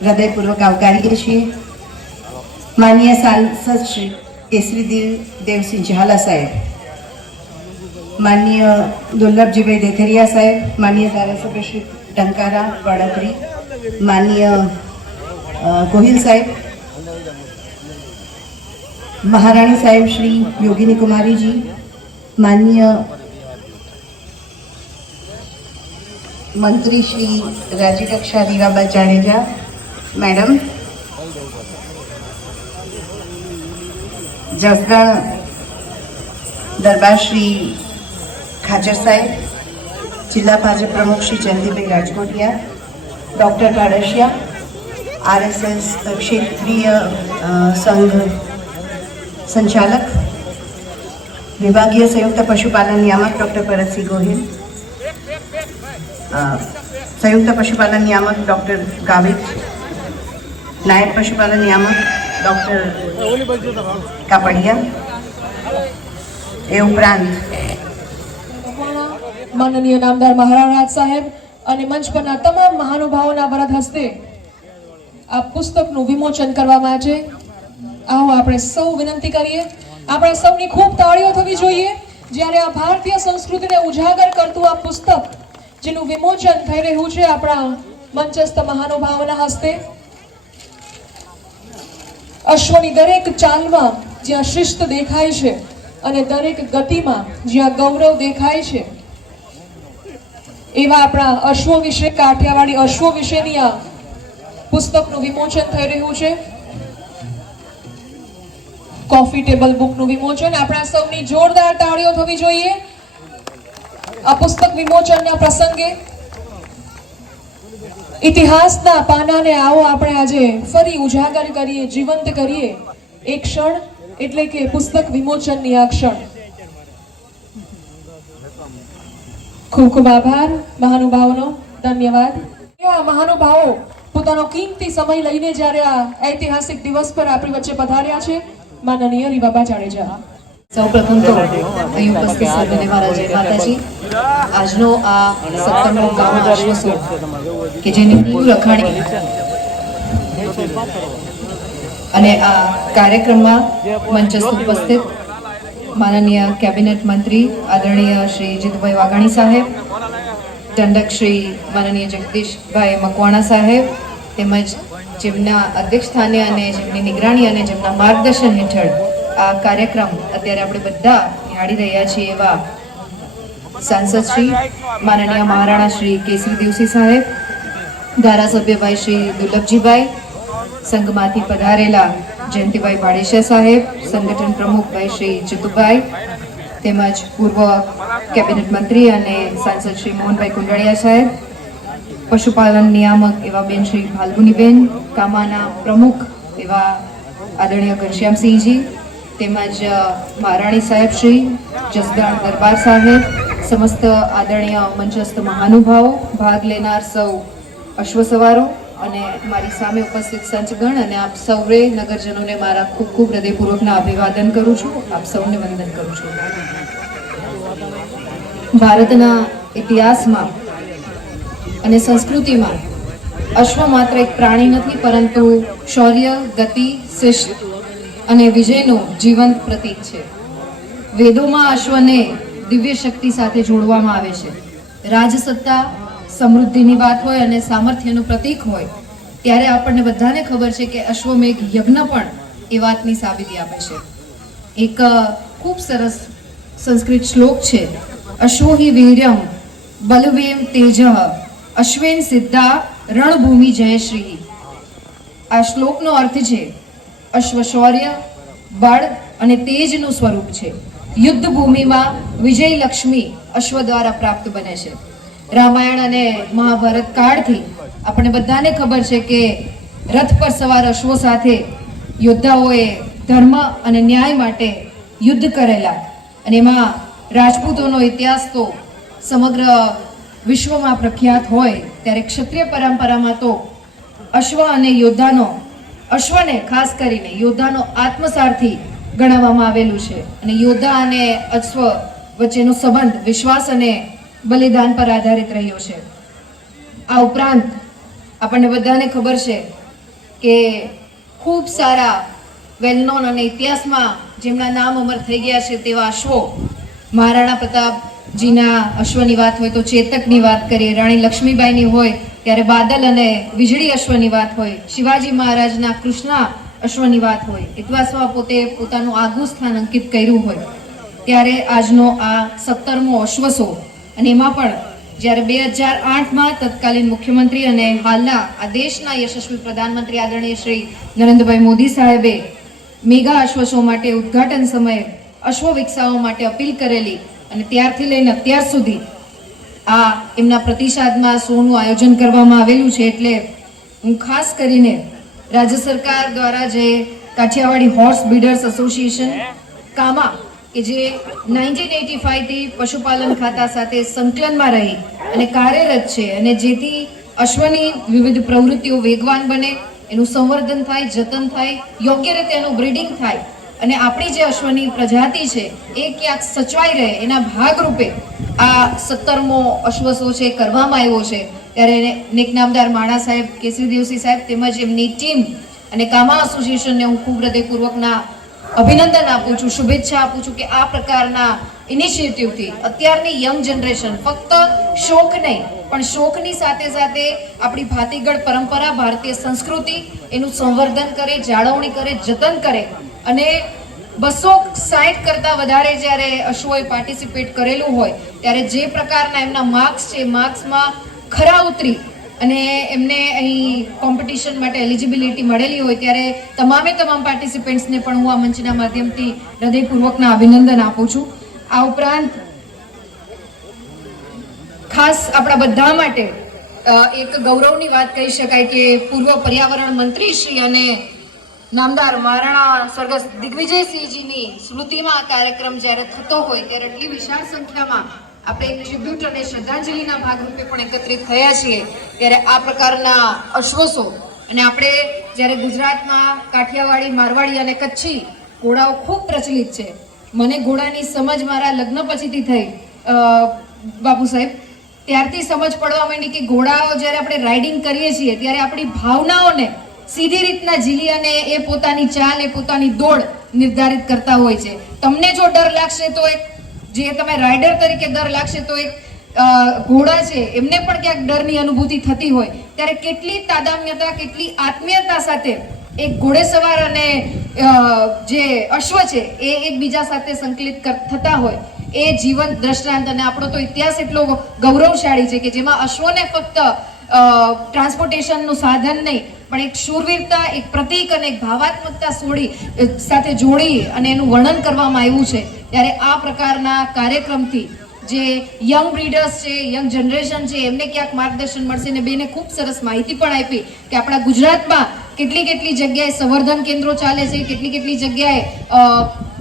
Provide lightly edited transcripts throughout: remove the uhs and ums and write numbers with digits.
હૃદયપૂર્વક આવકારીએ છીએ। માનનીય સાંસદ શ્રી કેસરી દેવસિંહ ઝાલા સાહેબ, માનનીય દુર્લભજીભાઈ દેથરિયા સાહેબ, માનનીય ધારાસભ્ય શ્રી ટંકારા વડોદરી, માનનીય ગોહિલ સાહેબ, महाराणी साहेब श्री योगिनी कुमारी जी, माननीय मंत्री श्री राज्यकक्षा रीवाबा जाडेजा मैडम, जसदण दरबार श्री खाचर साहेब, जिला भाजपा प्रमुख श्री जयंतीभाई राजकोटिया, डॉक्टर काड़सिया, RSS क्षेत्रीय संघ संचालक, विभागीय संयुक्त पशुपालन नियामक डॉक्टर भरत सिंह गोहिल, संयुक्त पशुपालन नियामक डॉक्टर गावित, नायब पशुपालन नियामक डॉक्टर कापड़िया, ए उपरांत माननीय नामदार महाराज साहेब અને મંચ પરના તમામ મહાનુભાવોના વરદ હસ્તે આ પુસ્તકનું વિમોચન કરવામાં આવે છે। आओ આપણે સૌ વિનંતી કરીએ, આપણે સૌની ખૂબ તાળીઓ થવી જોઈએ જ્યારે આ ભારતીય સંસ્કૃતિને ઉજાગર કરતું આ પુસ્તક જેનું વિમોચન થઈ રહ્યું છે આપણા મંચસ્થ મહાનુભાવોના હસ્તે। અશ્વની દરેક ચાલમાં જ્યાં શિસ્ત દેખાય છે અને દરેક ગતિમાં જ્યાં ગૌરવ દેખાય છે એવા આપણા અશ્વો વિશે, કાઠિયાવાડી અશ્વો વિશેની આ પુસ્તકનું વિમોચન થઈ રહ્યું છે। कॉफी टेबल बुक નું વિમોચન આપણા સૌની જોરદાર તાળીઓ થવી જોઈએ આ પુસ્તક વિમોચનના પ્રસંગે। ઇતિહાસના પાનાને આવો આપણે આજે ફરી ઉજાગર કરીએ, જીવંત કરીએ। એક ક્ષણ એટલે કે પુસ્તક વિમોચનની આ ક્ષણ। ખૂબ ખૂબ આભાર મહાનુભાવોનો, ધન્યવાદ। આ મહાનુભાવો પોતાનો કિંમતી સમય લઈને જ્યારે આ ઐતિહાસિક દિવસ પર આપણી વચ્ચે પધાર્યા છે। माननीय रीवाबा जाडेजा, સૌપ્રથમ તો અહીં ઉપસ્થિત સર્વેને મારા જય માતાજી। આજનો આ 17મો ગામ અશ્વોત્સવ કે જેની પૂર્વ લખાણી અને આ કાર્યક્રમમાં મંચસ્થ ઉપસ્થિત માનનીય કેબિનેટ મંત્રી આદરણીય શ્રી જીતુભાઈ વાઘાણી સાહેબ, દંડક શ્રી માનનીય જગદીશભાઈ મકવાણા સાહેબ, તેમજ જેમના અધ્યક્ષ સ્થાને અને જેમની નિગરાણી અને જેમના માર્ગદર્શન હેઠળ આ કાર્યક્રમ અત્યારે આપણે બધા નિહાળી રહ્યા છીએ એવા સાંસદ શ્રી માનનીય મહારાણા શ્રી કેસરી દેવસિંહ સાહેબ, ધારાસભ્યભાઈ શ્રી દુર્લભજીભાઈ, સંઘમાંથી પધારેલા જયંતીભાઈ ભાડેશિયા સાહેબ, સંગઠન પ્રમુખ ભાઈ શ્રી જીતુભાઈ, તેમજ પૂર્વ કેબિનેટ મંત્રી અને સાંસદ શ્રી મોહનભાઈ કુંડાળિયા સાહેબ, પશુપાલન નિયામક એવા બેન શ્રી ફાલ્ગુનીબેન, કામાના પ્રમુખ એવા આદરણીય ઘનશ્યામસિંહજી, તેમજ મહારાણી સાહેબ શ્રી, જસદણ દરબાર સાહેબ, સમસ્ત આદરણીય મંચસ્થ મહાનુભાવો, ભાગ લેનાર સૌ અશ્વસવારો અને મારી સામે ઉપસ્થિત સંચગણ અને આપ સૌએ નગરજનોને મારા ખૂબ ખૂબ હૃદયપૂર્વકના અભિવાદન કરું છું। આપ સૌને વંદન કરું છું। ભારતના ઇતિહાસમાં અને સંસ્કૃતિમાં અશ્વ માત્ર એક પ્રાણી નથી પરંતુ શૌર્ય, ગતિ, શિસ્ત અને વિજયનું જીવંત પ્રતીક છે। વેદોમાં અશ્વને દિવ્ય શક્તિ સાથે જોડવામાં આવે છે। રાજસત્તા, સમૃદ્ધિની વાત હોય અને સામર્થ્યનું પ્રતીક હોય ત્યારે આપણને બધાને ખબર છે કે અશ્વમેઘ યજ્ઞ પણ એ વાતની સાબિતી આપે છે। એક ખૂબ સરસ સંસ્કૃત શ્લોક છે, અશ્વો હિ વીર્યમ બલવેમ તેજઃ અશ્વેન સિદ્ધા રણભૂમિ જયશ્રી। આ શ્લોકનો અર્થ છે અશ્વ શૌર્ય, બળ અને તેજનું સ્વરૂપ છે। યુદ્ધ ભૂમિમાં વિજય લક્ષ્મી અશ્વ દ્વારા પ્રાપ્ત બને છે। રામાયણ અને મહાભારત કાળથી આપણે બધાને ખબર છે કે રથ પર સવાર અશ્વો સાથે યોદ્ધાઓએ ધર્મ અને ન્યાય માટે યુદ્ધ કરેલા અને એમાં રાજપૂતોનો ઇતિહાસ તો સમગ્ર વિશ્વમાં પ્રખ્યાત હોય ત્યારે ક્ષત્રિય પરંપરામાં તો અશ્વ અને યોદ્ધાનો, અશ્વને ખાસ કરીને યોદ્ધાનો આત્મસારથી ગણાવવામાં આવેલું છે અને યોદ્ધા અને અશ્વ વચ્ચેનો સંબંધ વિશ્વાસ અને બલિદાન પર આધારિત રહ્યો છે। આ ઉપરાંત આપણને બધાને ખબર છે કે ખૂબ સારા વેલ નોન અને ઇતિહાસમાં જેમના નામ અમર થઈ ગયા છે તેવા અશ્વો, મહારાણા પ્રતાપજીના અશ્વની વાત હોય તો ચેતકની વાત કરીએ, રાણી લક્ષ્મીબાઈની હોય ત્યારે બાદલ અને વીજળી અશ્વની વાત હોય, શિવાજી મહારાજના કૃષ્ણા અશ્વની વાત હોય, ઇતિહાસમાં પોતે પોતાનું આગવું સ્થાન અંકિત કર્યું હોય, ત્યારે આજનો આ 17મો અશ્વસો અને એમાં પણ જ્યારે 2008માં તત્કાલીન મુખ્યમંત્રી અને હાલના આ દેશના યશસ્વી પ્રધાનમંત્રી આદરણીય શ્રી નરેન્દ્રભાઈ મોદી સાહેબે મેગા અશ્વસો માટે ઉદ્ઘાટન સમયે અશ્વ વિકસાવવા માટે અપીલ કરેલી અને ત્યારથી લઈને અત્યાર સુધી આ એમના પ્રતિસાદમાં શોનું આયોજન કરવામાં આવેલું છે. એટલે હું ખાસ કરીને રાજ્ય સરકાર દ્વારા જે કાઠિયાવાડી હોર્સ બ્રીડર્સ એસોસિએશન કામા કે જે 1985 થી પશુપાલન ખાતા સાથે સંકલનમાં રહી અને કાર્યરત છે અને જેથી અશ્વની વિવિધ પ્રવૃત્તિઓ વેગવાન બને, એનું સંવર્ધન થાય, જતન થાય, યોગ્ય રીતે એનું બ્રીડિંગ થાય અને આપણી જે અશ્વની પ્રજાતિ છે એ ક્યાંક સચવાઈ રહે એના ભાગરૂપે આ 17મો અશ્વસો છે કરવામાં આવ્યો છે. ત્યારે નેક નામદાર માણા સાહેબ, કેસરી દેવસિંહ સાહેબ તેમજ એમની ટીમ અને કામા એસોસિએશનને હું ખૂબ હૃદયપૂર્વકના અભિનંદન આપું છું, શુભેચ્છા આપું છું કે આ પ્રકારના ઇનિશિયેટિવથી અત્યારની યંગ જનરેશન ફક્ત શોખ નહીં પણ શોખની સાથે સાથે આપણી ભાતીગળ પરંપરા, ભારતીય સંસ્કૃતિ એનું સંવર્ધન કરે, જાળવણી કરે, જતન કરે અને 260 કરતાં વધારે જ્યારે અશ્વોએ પાર્ટિસિપેટ કરેલું હોય ત્યારે જે પ્રકારના એમના માર્ક્સ છે, માર્ક્સમાં ખરા ઉતરી અને એમને અહીં કોમ્પિટિશન માટે એલિજિબિલિટી મળેલી હોય ત્યારે તમામે તમામ પાર્ટિસિપન્ટ્સને પણ હું આ મંચના માધ્યમથી હૃદયપૂર્વકના અભિનંદન આપું છું. આ ઉપરાંત ખાસ આપણા બધા માટે એક ગૌરવની વાત કહી શકાય કે પૂર્વ પર્યાવરણ મંત્રી શ્રી અને નામદાર મહારાણા સ્વર્ગસ્થ દિગ્વિજયસિંહજીની સ્મૃતિમાં આ કાર્યક્રમ જ્યારે થતો હોય ત્યારે એટલી વિશાળ સંખ્યામાં આપણે એક ટ્રિબ્યુટ અને શ્રદ્ધાંજલિના ભાગરૂપે પણ એકત્રિત થયા છીએ. ત્યારે આ પ્રકારના અશ્વસો અને આપણે જ્યારે ગુજરાતમાં કાઠિયાવાડી, મારવાડી અને કચ્છી ઘોડાઓ ખૂબ પ્રચલિત છે. મને ઘોડાની સમજ મારા લગ્ન પછીથી થઈ બાપુ સાહેબ, ત્યારથી સમજ પડવા માંડી કે ઘોડાઓ જ્યારે આપણે રાઇડિંગ કરીએ છીએ ત્યારે આપણી ભાવનાઓને સીધી રીતના ઝીલી અને એ પોતાની ચાલ, એ પોતાની દોડ નિર્ધારિત કરતા હોય છે. તમને જો ડર લાગશે તો એક જે તમે રાઇડર તરીકે ડર લાગશે તો એક ઘોડા છે એમને પણ ક્યાંક ડરની અનુભૂતિ થતી હોય ત્યારે કેટલી તાદાત્મ્યતા, કેટલી આત્મીયતા સાથે એક ઘોડેસવાર અને જે અશ્વ છે એ એકબીજા સાથે સંકલિત થતા હોય એ જીવંત દ્રષ્ટાંત. અને આપણો તો ઇતિહાસ એટલો ગૌરવશાળી છે કે જેમાં અશ્વને ફક્ત ટ્રાન્સપોર્ટેશનનું સાધન નહીં પણ એક શૂરવીરતા, એક પ્રતીક અને એક ભાવાત્મકતા સાથે જોડી અને એનું વર્ણન કરવામાં આવ્યું છે. ત્યારે આ પ્રકારના કાર્યક્રમથી જે યંગ બ્રીડર્સ છે, યંગ જનરેશન છે એમને ક્યાંક માર્ગદર્શન મળશે ને બેને ખૂબ સરસ માહિતી પણ આપી કે આપણા ગુજરાતમાં કેટલી જગ્યાએ સંવર્ધન કેન્દ્રો ચાલે છે, કેટલી જગ્યાએ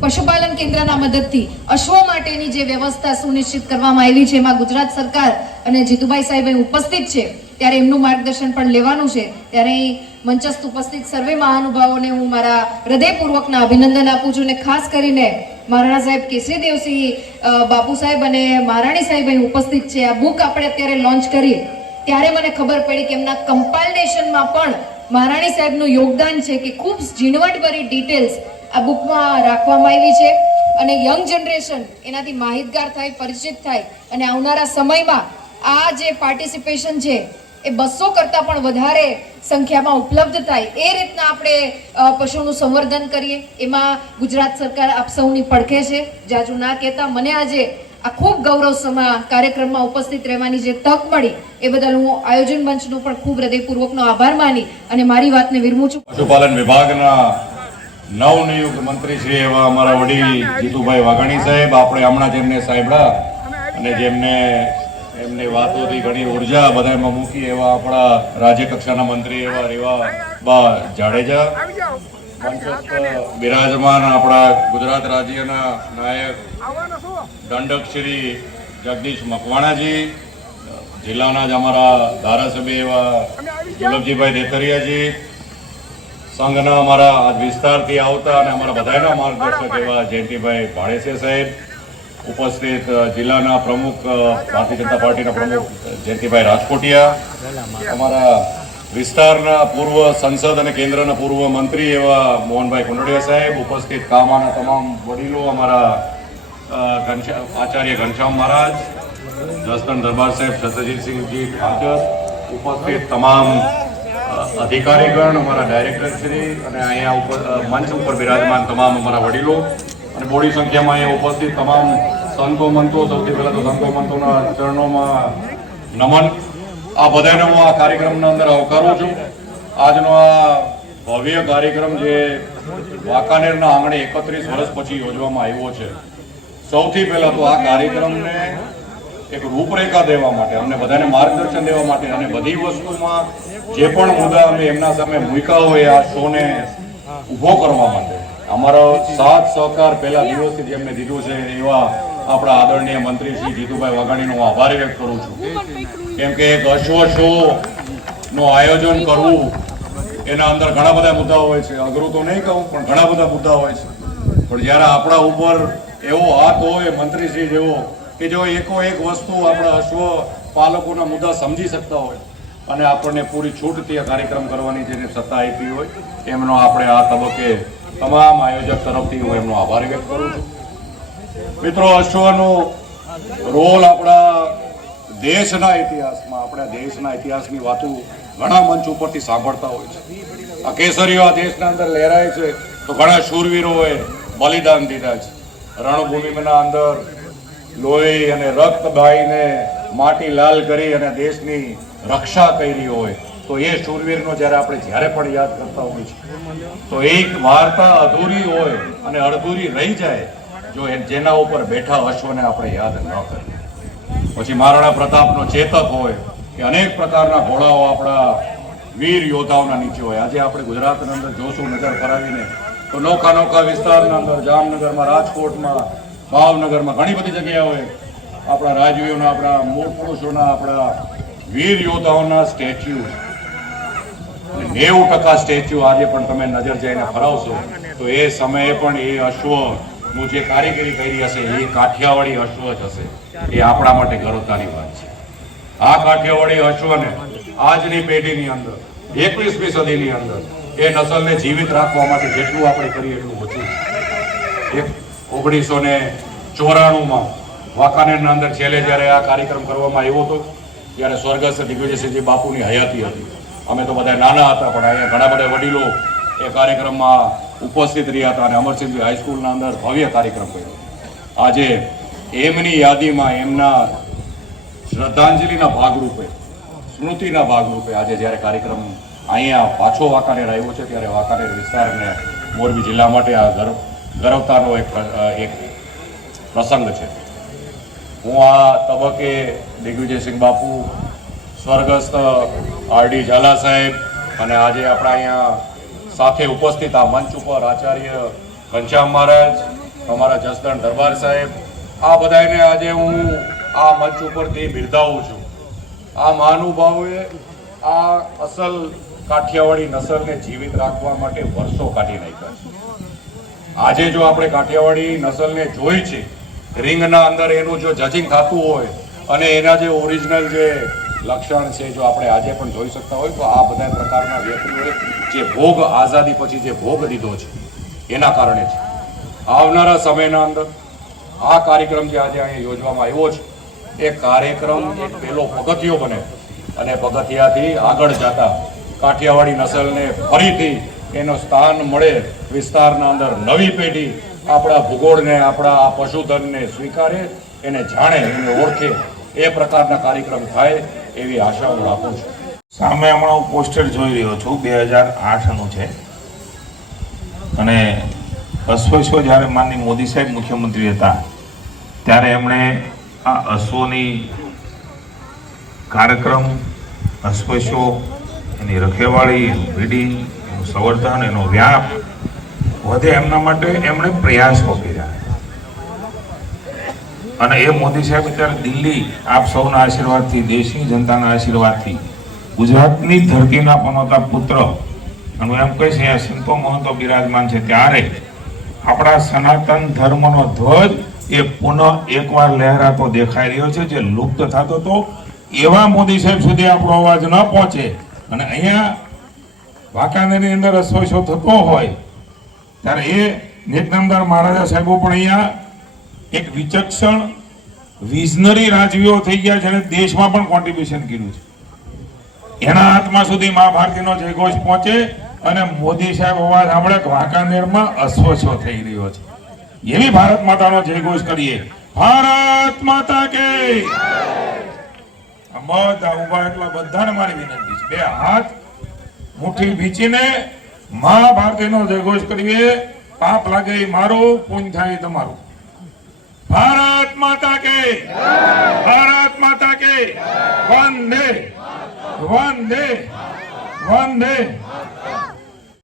પશુપાલન કેન્દ્રના મદદથી અશ્વો માટેની જે વ્યવસ્થા સુનિશ્ચિત કરવામાં આવી છે એમાં ગુજરાત સરકાર અને જીતુભાઈ સાહેબ ઉપસ્થિત છે ત્યારે એમનું માર્ગદર્શન પણ લેવાનું છે. ત્યારે મંચસ્થ ઉપસ્થિત સર્વે મહાનુભાવોને હું મારા હૃદયપૂર્વકના અભિનંદન આપું છું અને ખાસ કરીને મહારાણા સાહેબ, કેસરી દેવસિંહ બાપુ સાહેબ અને મહારાણી સાહેબ અહીં ઉપસ્થિત છે. આ બુક આપણે અત્યારે લોન્ચ કરી ત્યારે મને ખબર પડી કે એમના કમ્પાઇલેશનમાં પણ મહારાણી સાહેબનું યોગદાન છે કે ખૂબ ઝીણવટભરી ડિટેલ્સ આ બુકમાં રાખવામાં આવી છે અને યંગ જનરેશન એનાથી માહિતગાર થાય, પરિચિત થાય અને આવનારા સમયમાં આ જે પાર્ટિસિપેશન છે એ 200 કરતાં પણ વધારે સંખ્યામાં ઉપલબ્ધ થાય એ રીતના આપણે પશુનું સંવર્ધન કરીએ. એમાં ગુજરાત સરકાર આપ સૌની પડખે છે. જાજુ ના કહેતા મને આજે આ ખૂબ ગૌરવસમા કાર્યક્રમમાં ઉપસ્થિત રહેવાની જે તક મળી એ બદલ હું આયોજન મંચનો પણ ખૂબ હૃદયપૂર્વકનો આભાર માની અને મારી વાતને વિરમું છું. પશુપાલન વિભાગના નવનિયુક્ત મંત્રી શ્રી એવા અમારા વડીલ જીતુભાઈ વાઘાણી સાહેબ, આપણે હમણાં જેમને સાંભળ્યા અને જેમને એમની વાતોથી ઘણી ઉર્જા બધામાં મૂકી એવા આપણા રાજ્ય કક્ષાના મંત્રી એવા રેવાબા જાડેજા, મંચસ્થ બિરાજમાન આપણા ગુજરાત રાજ્યના નાયક દંડક શ્રી જગદીશ મકવાણાજી, જિલ્લાના જ અમારા ધારાસભ્ય એવા ગુલાબજીભાઈ દેતરિયાજી, સંઘના અમારા વિસ્તારથી આવતા અને અમારા બધાના માર્ગદર્શક એવા જયંતિભાઈ ભાડેસિયા સાહેબ, ઉપસ્થિત જિલ્લાના પ્રમુખ ભારતીય જનતા પાર્ટીના પ્રમુખ જયંતિભાઈ રાજકોટિયા, અમારા વિસ્તારના પૂર્વ સંસદ અને કેન્દ્રના પૂર્વ મંત્રી એવા મોહનભાઈ કુંડડિયા સાહેબ, ઉપસ્થિત કામાના તમામ વડીલો, અમારા આચાર્ય ઘનશ્યામ મહારાજ, જસદણ દરબાર સાહેબ સત્યજીતસિંહજી ઠાકર, ઉપસ્થિત તમામ અધિકારીગણ, અમારા ડાયરેક્ટરશ્રી અને અહીંયા ઉપર મંચ ઉપર બિરાજમાન તમામ અમારા વડીલો અને બોડી સંખ્યામાં અહીંયા ઉપસ્થિત તમામ સંતો મંતો, સૌથી પહેલા તો સંતો મંતોના ચરણોમાં નમન. આ બધાને હું આ કાર્યક્રમના અંદર આવકારું છું. આજનો આ ભવ્ય કાર્યક્રમ જે વાંકાનેરના આંગણે 31 વર્ષ પછી યોજવામાં આવ્યો છે, સૌથી પહેલા તો આ કાર્યક્રમને એક રૂપરેખા દેવા માટે, અમને બધાને માર્ગદર્શન દેવા માટે અને બધી વસ્તુમાં જે પણ મુદ્દા અમે એમના સામે મૂક્યા હોય આ શોને ઊભો કરવા માટે અમારો સાથ સહકાર પહેલા દિવસથી જેમને દીધું છે એવા આપણા આદરણીય મંત્રી શ્રી જીતુભાઈ વાઘાણીનો હું આભાર વ્યક્ત કરું છું. કેમ કે એક અશ્વ શો નું આયોજન કરવું એના અંદર ઘણા બધા મુદ્દાઓ હોય છે. અઘરું તો નહીં કહું, પણ ઘણા બધા મુદ્દા હોય છે. પણ જ્યારે આપણા ઉપર એવો હાથ હોય મંત્રીશ્રી જેવો કે જો એકો એક વસ્તુ આપણા અશ્વ પાલકોના મુદ્દા સમજી શકતા હોય અને આપણને પૂરી છૂટથી આ કાર્યક્રમ કરવાની જેને સત્તા આપી હોય, એમનો આપણે આ તબક્કે તમામ આયોજક તરફથી હું એમનો આભાર વ્યક્ત કરું છું. મિત્રો, અશ્વનો રોલ આપણા દેશના ઇતિહાસમાં, આપણા દેશના ઇતિહાસની વાતો ઘણા મંચ ઉપરથી સાંભળતા હોય છે. આ કેસરીઓ આ દેશના અંદર લહેરાય છે તો ઘણા શૂરવીરોએ બલિદાન દીધા છે. રણભૂમિના અંદર લોહી અને રક્ત બહાઈને માટી લાલ કરી અને દેશની રક્ષા કરી હોય તો એ શૂરવીરનો જ્યારે પણ યાદ કરતા હોય છે તો એક વાર્તા અધૂરી હોય અને અડધૂરી રહી જાય જો જેના ઉપર બેઠા અશ્વને આપણે યાદ ન કરીએ. પછી મહારાણા પ્રતાપનો ચેતક હોય કે અનેક પ્રકારના ઘોડાઓ આપણા વીર યોદ્ધાઓના નીચે હોય. આજે આપણે ગુજરાતના અંદર જોશું નજર ફરાવીને તો નોખા નોખા વિસ્તારના અંદર, જામનગરમાં, રાજકોટમાં, ભાવનગરમાં ઘણી બધી જગ્યાઓએ આપણા રાજવીઓના, આપણા મૂળ પુરુષોના, આપણા વીર યોદ્ધાઓના સ્ટેચ્યુ, 90% સ્ટેચ્યુ આજે પણ તમે નજર જઈને ફરાવશો તો એ સમયે પણ એ અશ્વનું જે કારીગરી કરી હશે એ કાઠિયાવાડી અશ્વ જ હશે. એ આપણા માટે ગૌરવતાની વાત છે. આ કાઠિયાવાડી અશ્વને આજની પેઢીની અંદર 21મી સદીની અંદર એ નસલને જીવિત રાખવા માટે જેટલું આપણે કરીએ એટલું ઓછું છે. 1994માં વાંકાનેરના અંદર છેલ્લે જ્યારે આ કાર્યક્રમ કરવામાં આવ્યો હતો ત્યારે સ્વર્ગસ્થ દિગ્વિજયસિંહજી બાપુની હયાતી હતી. અમે તો બધા નાના હતા, પણ અહીંયા ઘણા બધા વડીલો એ કાર્યક્રમમાં ઉપસ્થિત રહ્યા હતા અને અમરસિંહજી હાઈસ્કૂલના અંદર ભવ્ય કાર્યક્રમ કર્યો. આજે એમની યાદીમાં, એમના શ્રદ્ધાંજલિના ભાગરૂપે, સ્મૃતિના ભાગરૂપે આજે જ્યારે કાર્યક્રમ અહીંયા પાછો વાંકાનેર આવ્યો છે ત્યારે વાંકાનેર વિસ્તારને મોરબી જિલ્લા માટે આ ગૌરવતાનો એક પ્રસંગ છે. હું આ તબક્કે દિગ્વિજયસિંહ બાપુ, સ્વર્ગસ્થ આરડી ઝાલા સાહેબ અને આજે આપણા અહીંયા સાથે ઉપસ્થિત આ મંચ ઉપર આચાર્ય ઘનશ્યામ મહારાજ, અમારા જસદણ દરબાર સાહેબ, આ બધાને આજે હું આ મંચ ઉપરથી બિરદાવું છું. આ મહાનુભાવોએ આ અસલ કાઠિયાવાડી નસલને જીવિત રાખવા માટે વર્ષો કાઢી નાખ્યા છે. આજે જો આપણે કાઠિયાવાડી નસલને જોઈ છે રિંગના અંદર, એનું જો જજિંગ થતું હોય અને એના જે ઓરિજિનલ જે લક્ષણ છે જો આપણે આજે પણ જોઈ શકતા હોય તો આ બધા પ્રકારના વ્યક્તિઓએ જે ભોગ આઝાદી પછી જે ભોગ દીધો છે એના કારણે છે. આવનારા સમયના અંદર આ કાર્યક્રમ જે આજે અહીંયા યોજવામાં આવ્યો છે એ કાર્યક્રમ એક પહેલો પગથિયો બને અને પગથિયાથી આગળ જતા કાઠિયાવાડી નસલને ફરીથી એનું સ્થાન મળે વિસ્તારના અંદર. નવી પેઢી આપણા ભૂગોળને, આપણા આ પશુધનને સ્વીકારે, એને જાણે, એને ઓળખે, એ પ્રકારના કાર્યક્રમ થાય એવી આશા હું રાખું છું. સામે હમણાં હું પોસ્ટર જોઈ રહ્યો છું, 2008નું છે અને અશ્વશો જ્યારે માનનીય મોદી સાહેબ મુખ્યમંત્રી હતા ત્યારે એમણે આ અશ્વની કાર્યક્રમ, અશ્વશો, એની રખેવાળી, એનું બ્રીડિંગ, એનું સંવર્ધન, એનો વ્યાપ વધે એમના માટે એમણે પ્રયાસો કર્યા અને એ મોદી સાહેબ અત્યારે દિલ્હી આપ સૌના આશીર્વાદથી, દેશની જનતાના આશીર્વાદથી, ગુજરાતની ધરતીના પનોતા પુત્ર અને એમ કહે છે અહીંયા સંતો મહંતો બિરાજમાન છે ત્યારે આપણા સનાતન ધર્મનો ધ્વજ એ પુનઃ એકવાર લહેરાતો દેખાઈ રહ્યો છે. જે લુપ્ત થતો હતો એવા મોદી સાહેબ સુધી આપણો અવાજ ન પહોંચે અને અહીંયા વાંકાનેરની અંદર અશ્વશો થતો હોય ત્યારે એ નેતનામદાર મહારાજા સાહેબો પણ અહીંયા એક વિચક્ષણ વિઝનરી રાજવીઓ થઈ ગયા છે અને દેશમાં પણ કોન્ટ્રીબ્યુશન કર્યું છે. એના હાથમાં સુધી મા ભારતીનો જયઘોષ પહોંચે અને મોદી સાહેબ અવાજ સાંભળે કે વાંકાનેરમાં અશ્વશો થઈ રહ્યો છે. એવી ભારત માતાનો જયઘોષ કરીએ. ભારત માતા કે બધા ઉભા એટલા બધાને મારી વિનંતી છે, બે હાથ મુઠ્ઠી ભીંચીને મા ભારતીનો જયઘોષ કરીએ. પાપ લાગે એ મારું, પુણ્ય થાય એ તમારું. ભારત માતા કે, ભારત માતા કે, વંદે વંદે વંદે